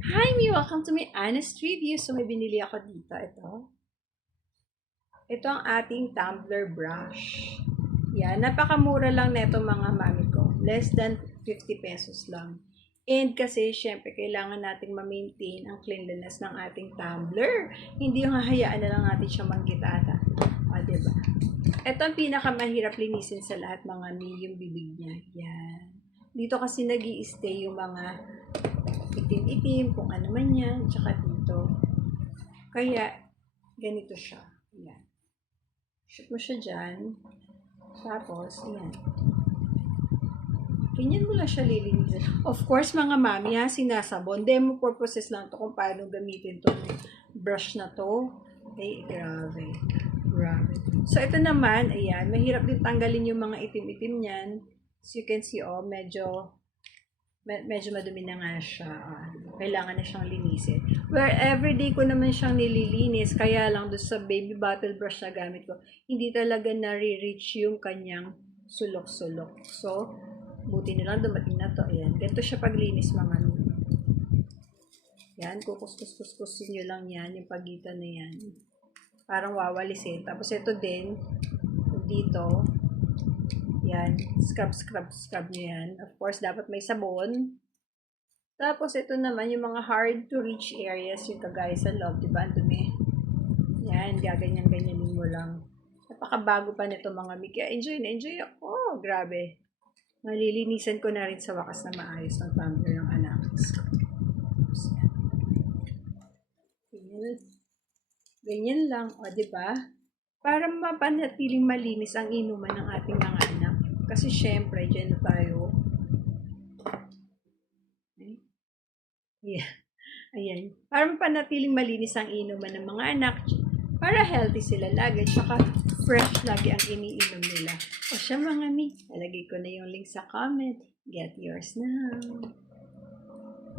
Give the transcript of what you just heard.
Hi, me! Welcome to my honest review. So, may binili ako dito. Ito ang ating tumbler brush. Yan. Napakamura lang neto mga mami ko. Less than 50 pesos lang. And kasi, syempre, kailangan nating ma-maintain ang cleanliness ng ating tumbler. Hindi yung hahayaan na lang natin siya manggitata. O, diba? Ito ang pinakamahirap linisin sa lahat mga mi, yung bibig niya. Yan. Dito kasi nag-i-stay yung mga itim-itim, kung ano man yan, tsaka dito. Kaya, ganito siya. Ayan. Shoot mo siya dyan. Tapos, ayan. Ganyan mo lang siya lilinisin. Of course, mga mami, ha, sinasabon. Demo purposes lang to kung paano gamitin to brush na to. Ay, grabe. Grabe. So, ito naman, ayan, mahirap din tanggalin yung mga itim-itim niyan. So, you can see, oh, medyo madumi na nga siya. Kailangan na siyang linisin. Where everyday ko naman siyang nililinis, kaya lang doon sa baby bottle brush na gamit ko, hindi talaga nare-reach yung kanyang sulok-sulok. So, buti na lang dumating na to. Ayan. Ganito siya paglinis mga nyo. Yan, kukus-kus-kus-kusin nyo lang yan, yung pagitan na yan. Parang wawalisin. Tapos ito din, dito, yan, scrub nyo yan. Of course, dapat may sabon. Tapos, ito naman, yung mga hard to reach areas, yung kagaya sa loob, diba? Ang dumi. Yan, gaganyan-ganyanin mo lang. Napakabago pa nito mga miki. Enjoy na enjoy ako. Grabe. Malilinisan ko na rin sa wakas na maayos ng tumbler ng anak. Ganyan lang, o, diba? Para mapanatiling malinis ang inuman ng ating mga anak. Kasi syempre, dyan na tayo. Okay. Yeah. Ayan. Para mapanatiling malinis ang inuman ng mga anak. Para healthy sila lagi. Tsaka fresh lagi ang iniinom nila. O siya mga mi, nalagay ko na yung link sa comment. Get yours now.